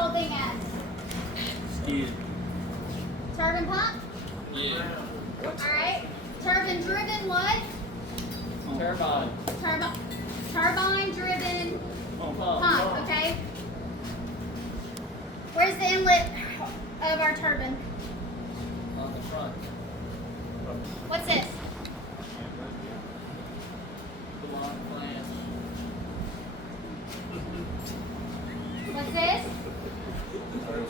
whole thing as? Skid. Turbine pump? Yeah. Alright. Turbine driven what? Turbine. Turbine driven Pump. okay? Where's the inlet of our turbine? On the front. What's this? The long flange. What's this?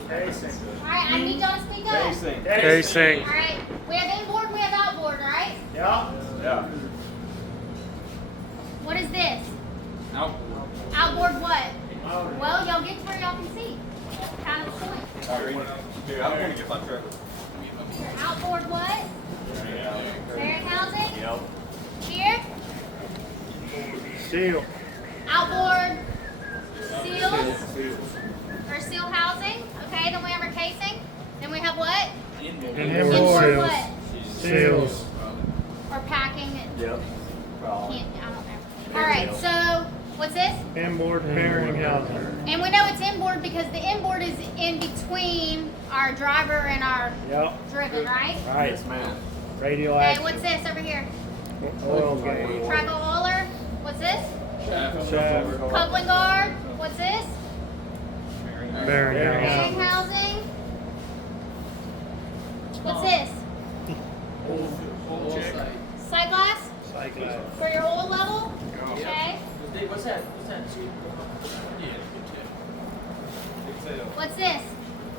Casing. Alright, I need y'all to speak up. Casing. Alright, we have inboard, we have outboard, right? Yeah. Yeah. What is this? Outboard. Outboard what? Well, y'all get to where y'all can see. Kind of the point. Here, I'm going to get my truck. Your outboard what? Bearing housing? Yep. Here? Seal. Outboard seals? Or seal housing? Okay, then we have our casing. Then we have what? Inboard. Inboard what? Seals. Or packing. Yep. Can't, I don't know. Alright, so what's this? Inboard bearing housing. And we know it's inboard because the inboard is in between our driver and our driven, right? Right. Yes, ma'am. Radial Okay, axis. what's this over here? Oil gauge. Trackle oiler. What's this? Shaft. Coupling guard. What's this? Bearing Bearing housing. housing. What's this? Oil sight. Sight glass Sight glass. for your oil level. Okay. What's that? What's this?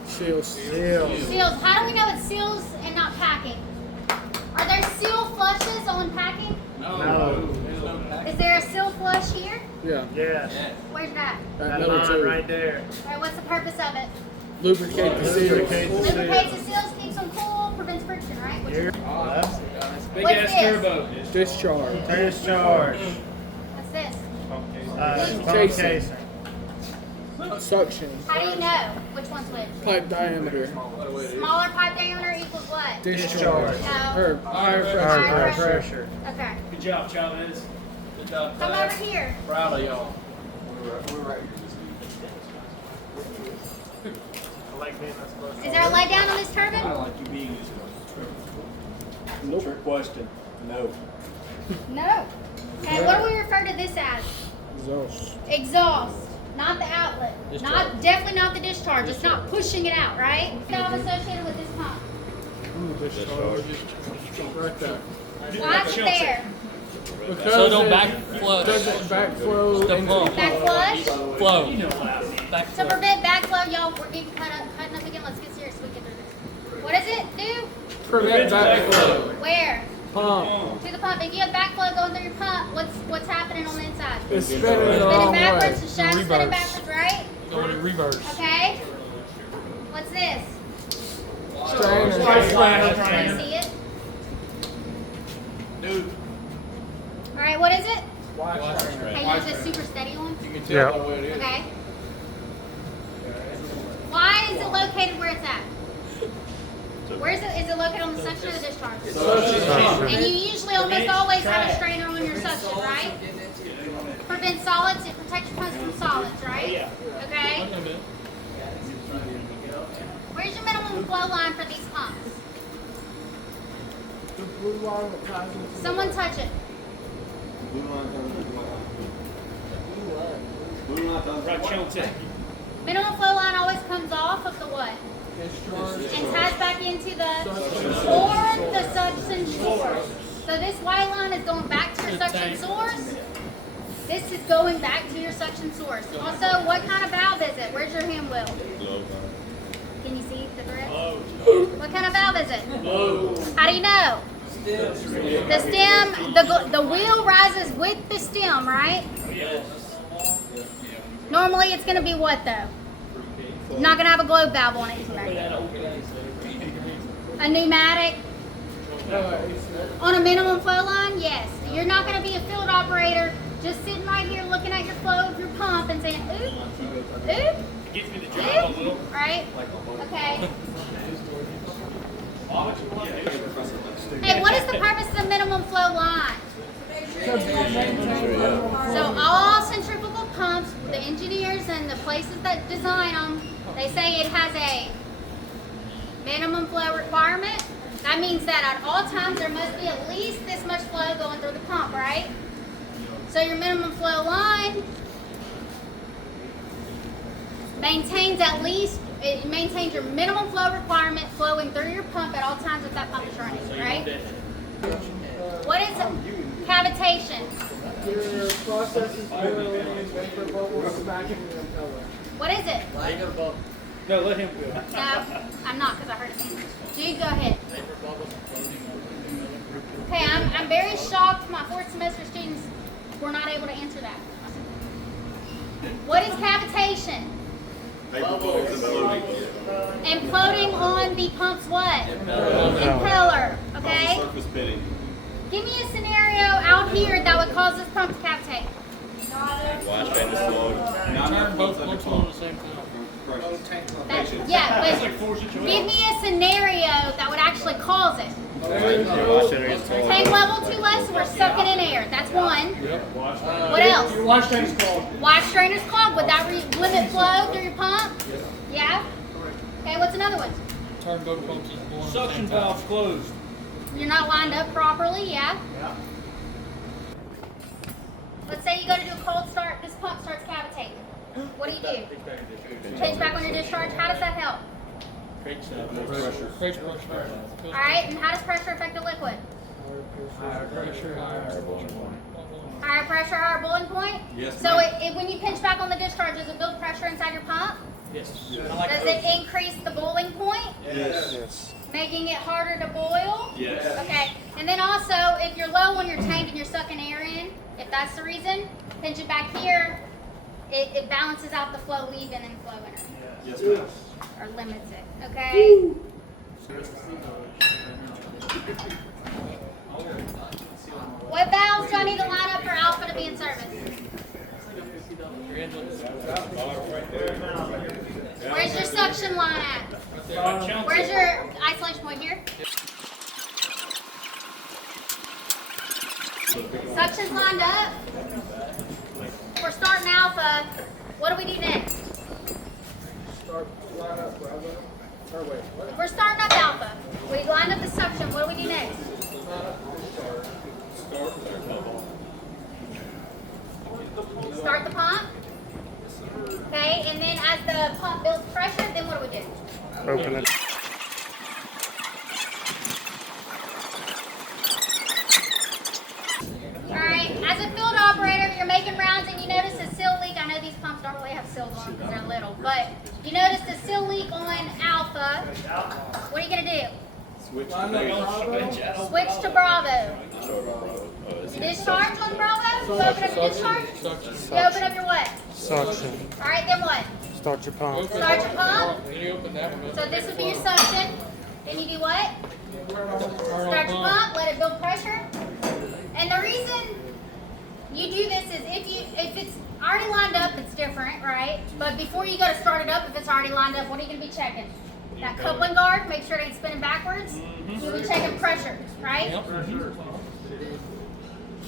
Seals. Seals. How do we know it's seals and not packing? Are there seal flushes on packing? No. There's no pack. Is there a seal flush here? Yeah. Yes. Yeah. Where's that? That That line right there. Alright, what's the purpose of it? Lubricate the seals. Lubricates the seals, keeps them cool, prevents friction, right? Which is- Big What's ass this? turbo. Discharge. Discharge. What's this? Pump Casing. casing. Suction. How do you know which one's which? Pipe diameter. Smaller pipe diameter equals what? Discharge. No. Or higher pressure. Higher Pressure. Okay. Good job, Chavez. Good job, Come Ty. over here. Proud of y'all. We're right here. I like being this close. Is there a lay down on this turbine? like you being this Nope. Trick question. No. No. Okay, what do we refer to this as? Exhaust. Exhaust. Not the outlet. Definitely not the discharge. It's not pushing it out, right? Valve associated with this pump. Discharge. Right there. Why is it there? Because So don't it backflow. doesn't backflow. The into- pump. Back flush? Flow. To Backflow. prevent backflow, y'all, we're getting cutting up again. Let's get serious so we can do this. What does it do? Prevent backflow. Where? Pump. To the pump. If you have backflow going through your pump, what's happening on the inside? It's spinning the Spinning wrong way. backwards, the shaft's spinning Reverse. backwards, right? Going in reverse. Okay. What's this? Strainer. Can you see it? Dude. Alright, what is it? Wide strainer. Hey, you use this super steady one? You can tell by the way it is. Okay. Why is it located where it's at? Where is it? Is it located on the suction or the discharge? And you usually almost always have a strainer on your suction, right? Prevents solids, it protects your pumps from solids, right? Okay. Where's your minimum flow line for these pumps? The blue line that ties into Someone touch it. Minimum flow line always comes off of the what? discharge. And ties back into the or the suction source. So this white line is going back to your suction source. This is going back to your suction source. Also, what kind of valve is it? Where's your hand wheel? Can you see the thread? What kind of valve is it? How do you know? The stem, the wheel rises with the stem, right? Normally it's going to be what though? Not going to have a globe valve on it today. A pneumatic? On a minimum flow line? Yes. You're not going to be a field operator just sitting right here looking at your flow of your pump and saying, oop, oop, oop, right? Okay. Hey, what is the purpose of the minimum flow line? So all centrifugal pumps, the engineers and the places that design them, They say it has a minimum flow requirement. That means that at all times there must be at least this much flow going through the pump, right? So your minimum flow line maintains your minimum flow requirement flowing through your pump at all times if that pump is running, right? What is cavitation? Your process is boiling vapor bubbles smacking the impeller. What is it? No, let him go. No, I'm not because I heard his hand. Jude, go ahead. Okay, I'm very shocked my fourth semester students were not able to answer that. What is cavitation? Imploding on the pump's what? Impeller. Okay? Surface pitting. Give me a scenario out here that would cause this pump to cavitate. Wash fan is slowed. Turn both pumps on at the same time. Yeah, but give me a scenario that would actually cause it. Wash area is cold. Tank level too low, so we're sucking in air. That's one. What else? Your wash tank is cold. Wash strainer's clogged. Would that limit flow through your pump? Yeah? Okay, what's another one? Turn both pumps is blowing. Suction valve's closed. You're not lined up properly, yeah? Let's say you go to do a cold start, this pump starts cavitating. What do? Change back on your discharge. How does that help? Creates pressure. Alright, and how does pressure affect the liquid? Higher pressure, higher boiling point. Higher pressure, higher boiling point? Yes, So ma'am. when you pinch back on the discharge, does it build pressure inside your pump? Yes. Does it increase the boiling point? Yes. Making it harder to boil? Yes. Okay, and then also, if you're low on your tank and you're sucking air in, if that's the reason, pinch it back here, it balances out the flow leaving and flow entering. Yes, ma'am. Or limits it, okay? What valves do I need to line up for alpha to be in service? Where's your suction line at? Where's your isolation point here? Suction's lined up. We're starting alpha. What do we do next? We're starting up alpha. We line up the suction. What do we do next? Start the pump. Okay, and then as the pump builds pressure, then what do we do? Open it. Alright, as a field operator, you're making rounds and you notice a seal leak. I know these pumps don't really have seals on because they're little, but you noticed a seal leak on alpha. What are you going to do? Switch Switch to Bravo. You discharge on Bravo? You open up your discharge? You open up your what? Suction. Alright, then what? Start your pump. Start your pump. Then you open that one. So this would be your suction. Then you do what? Start your pump, let it build pressure. And the reason you do this is if it's already lined up, it's different, right? But before you go to start it up, if it's already lined up, what are you going to be checking? That coupling guard, make sure it ain't spinning backwards. You'll be checking pressure, right?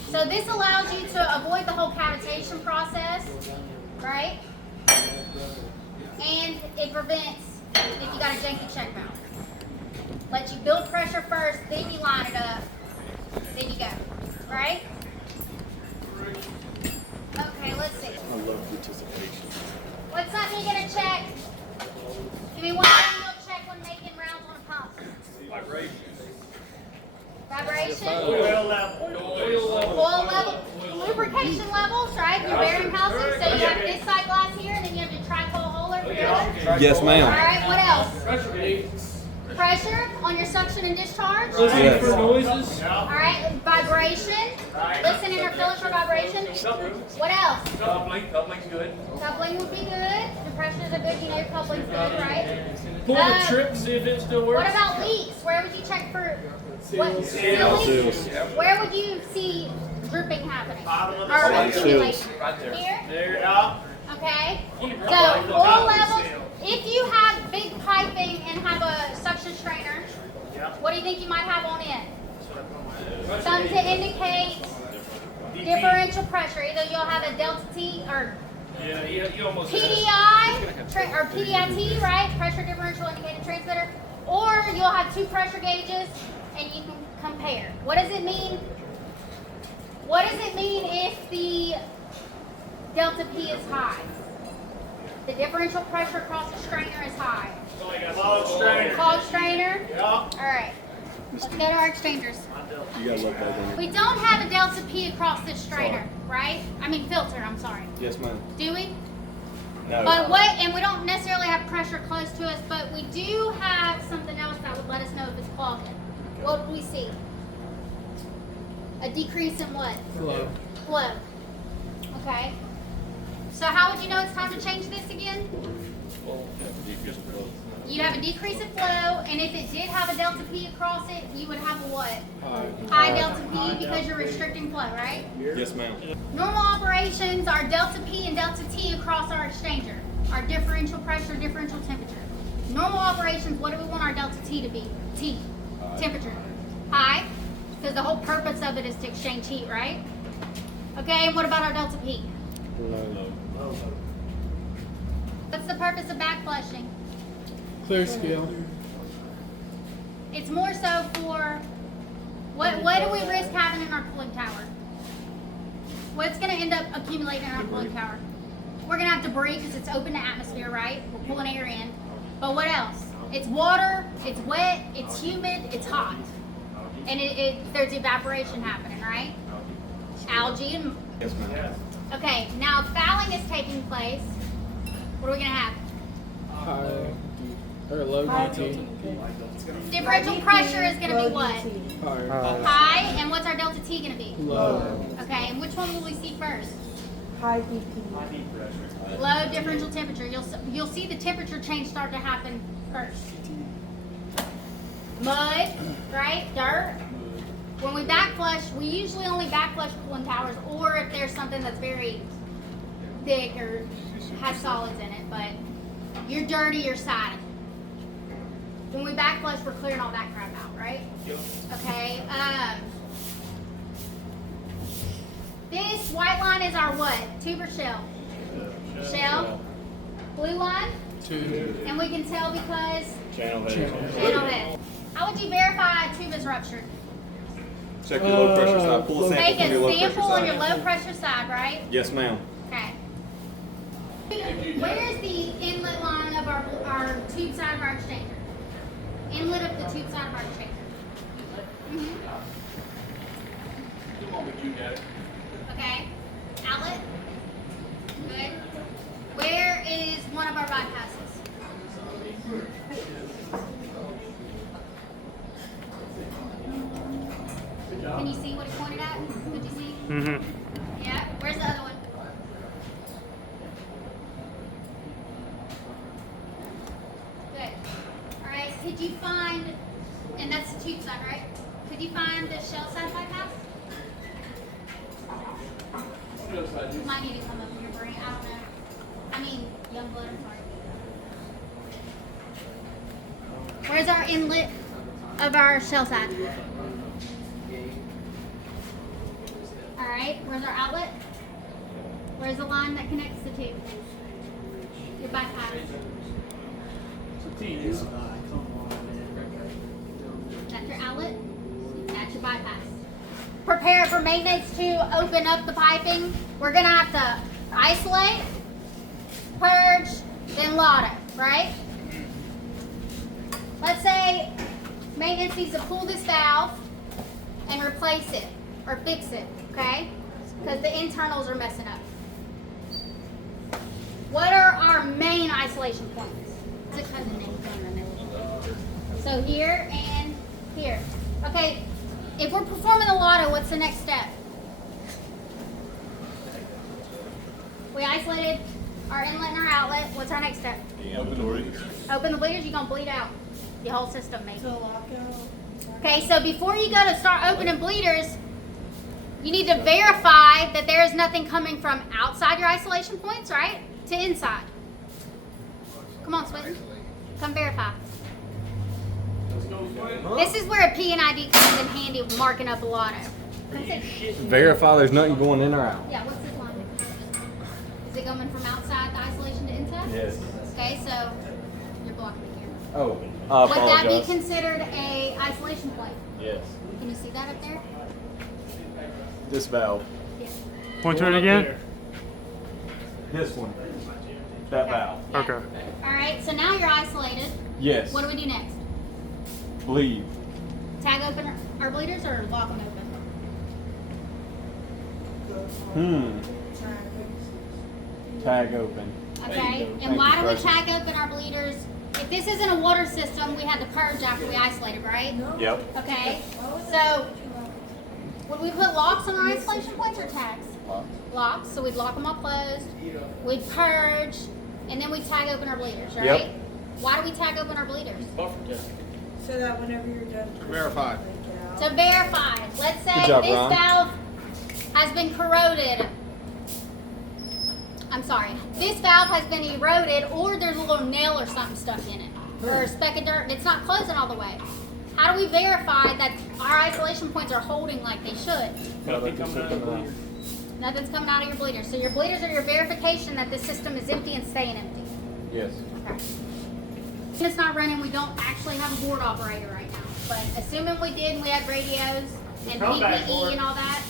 So this allows you to avoid the whole cavitation process, right? And it prevents if you got a janky check valve. Let you build pressure first, then you line it up, then you go, right? Okay, let's see. I love participation. What's something you're gonna check? Give me one thing you'll check when making rounds on a pump. Vibration. Oil level. Oil level. Lubrication levels, right? Your bearing housing. So you have this side glass here, and then you have your tricol holder for the other. Yes, All ma'am. right, what else? Pressure on your suction and discharge. Yes. noises. All right, vibration. Listen in or feel it for vibration. What else? Coupling's good. Coupling would be good. The pressures are good. You know your coupling's good, right? Pull the trip, see if it still works. What about leaks? Where would you check for what? Seals. Where would you see dripping happening? Or Seals. accumulation? Here? There you go. Okay. So oil levels. If you have big piping and have a suction strainer, what do you think you might have on it? Something to indicate differential pressure. Either you'll have a delta T or Yeah, you almost PDI, or PDIT, right? Pressure differential indicated transmitter. Or you'll have two pressure gauges and you can compare. What does it mean? What does it mean if the delta P is high? The differential pressure across the strainer is high. Clog strainer. Clog strainer? Yeah. All right. Let's go to our exchangers. You gotta look that in. We don't have a delta P across this strainer, right? I mean filter, I'm sorry. Yes, ma'am. Do we? No. But what, and we don't necessarily have pressure close to us, but we do have something else that would let us know if it's clogged. What would we see? A decrease in what? Flow. Flow. Okay. So how would you know it's time to change this again? You'd have a decrease in flow, and if it did have a delta P across it, you would have a what? High delta P because you're restricting flow, right? Yes, ma'am. Normal operations are delta P and delta T across our exchanger. Our differential pressure, differential temperature. Normal operations, what do we want our delta T to be? T. Temperature. High, because the whole purpose of it is to exchange heat, right? Okay, what about our delta P? Low. What's the purpose of back flushing? Clear scale. It's more so for, what do we risk having in our cooling tower? What's going to end up accumulating in our cooling tower? We're going to have debris because it's open to atmosphere, right? We're pulling air in. But what else? It's water, it's wet, it's humid, it's hot. And there's evaporation happening, right? Algae and... Yes, ma'am. Okay, now if fouling is taking place, what are we going to have? High or low DT. Differential pressure is going to be what? Higher. High, and what's our delta T going to be? Low. Okay, and which one will we see first? High DP. Low differential temperature. You'll see the temperature change start to happen first. Mud, right? Dirt. When we back flush, we usually only back flush cooling towers, or if there's something that's very thick or has solids in it, but you're dirty, you're side. When we back flush, we're clearing all that crap out, right? Okay. This white line is our what? Tube or shell? Shell. Blue line? Tube. And we can tell because Channel channel head. How would you verify a tube is ruptured? Check your low pressure side. Pull a sample Take from your a low pressure sample on your side. low pressure side, right? Yes, ma'am. Okay. Where is the inlet line of our tube side of our exchanger? Inlet of the tube side of our exchanger. Come on, but you got it. Okay. Outlet. Good. Where is one of our bypasses? Can you see what it pointed at? Could you see? Mm-hmm. Yeah. Where's the other one? Good. All right. Could you find, and that's the tube side, right? Could you find the shell side bypass? You might need to come up in your brain. I don't know. I mean, young blood, I'm sorry. Where's our inlet of our shell side? Alright, where's our outlet? Where's the line that connects the two? Your bypass. That's your outlet. That's your bypass. Prepare for maintenance to open up the piping. We're going to have to isolate, purge, then LOTO, right? Let's say maintenance needs to pull this valve and replace it or fix it, okay? Because the internals are messing up. What are our main isolation points? So here and here. Okay, if we're performing the LOTO, what's the next step? We isolated our inlet and our outlet. What's our next step? Open the bleeders. Open the bleeders, you're going to bleed out the whole system, maybe. Okay, so before you go to start opening bleeders, you need to verify that there is nothing coming from outside your isolation points, right, to inside. Come on, Swinton. Come verify. This is where a P&ID comes in handy with marking up a LOTO. Verify there's nothing going in or out. Yeah, what's this line? Is it coming from outside the isolation to inside? Yes. Okay, so you're blocking it here. Oh. Would that be considered a isolation point? Yes. Can you see that up there? This valve. Yes. Point to it again. This one. That valve. Okay. All right, so now you're isolated. Yes. What do we do next? Bleed. Tag open our bleeders or lock them open? Tag open. Okay, and Thank why you, do we Precious. tag open our bleeders? If this isn't a water system, we had to purge after we isolated, right? Yep. Okay, so would we put locks on our isolation points or tags? Locks, so we'd lock them all closed, we'd purge, and then we'd tag open our bleeders, right? Yep. Why do we tag open our bleeders? So that whenever you're done. Verify. To verify, let's say Good job, this Ron. valve has been corroded. I'm sorry, this valve has been eroded, or there's a little nail or something stuck in it, or a speck of dirt, and it's not closing all the way. How do we verify that our isolation points are holding like they should? Nothing's coming out of your bleeders. So your bleeders are your verification that this system is empty and staying empty. Yes. Okay. When it's not running, we don't actually have a board operator right now. But assuming we did and we had radios and PPE and all that,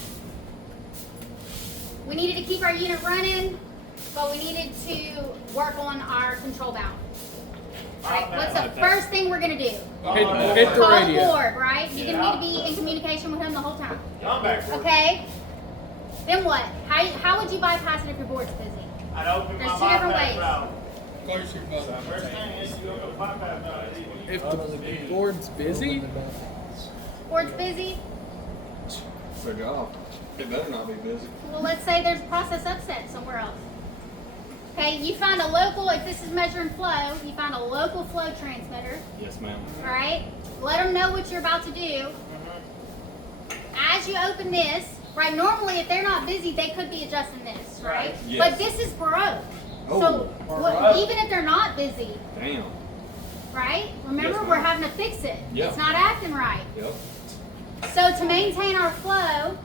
we needed to keep our unit running, but we needed to work on our control valve. Right? What's the first thing we're gonna do? Hit the Call the radio. board, right? You're gonna need to be in communication with him the whole time. Okay? Then what? How would you bypass it if your board's busy? I'd open There's my two different bypass ways. valve. Close your mouth. First thing is you open the bypass valve. If the board's busy, Board's busy? Good job. It better not be busy. Well, let's say there's a process upset somewhere else. Okay, you find a local, if this is measuring flow, you find a local flow transmitter, Yes, ma'am. all right? Let them know what you're about to do. As you open this, right, normally if they're not busy, they could be adjusting this, right? Yes. But this is broke. Oh, So even if they're not busy, Damn. right? Remember, Yes, ma'am. we're having to fix it. Yeah. It's not acting right. Yep. So to maintain our flow,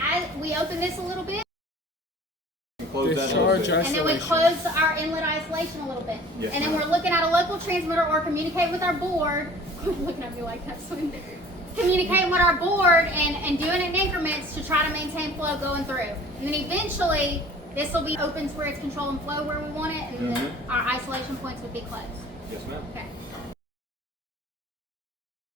as we open this a little bit, Close that discharge up. and then we isolation. close our inlet isolation a little bit. Yes, and then ma'am. we're looking at a local transmitter or communicating with our board. Looking at me like that, so communicating with our board and doing it in increments to try to maintain flow going through. And then eventually, this will be open to where it's controlling flow where we want it, and then our isolation points would be closed. Yes, ma'am. Okay.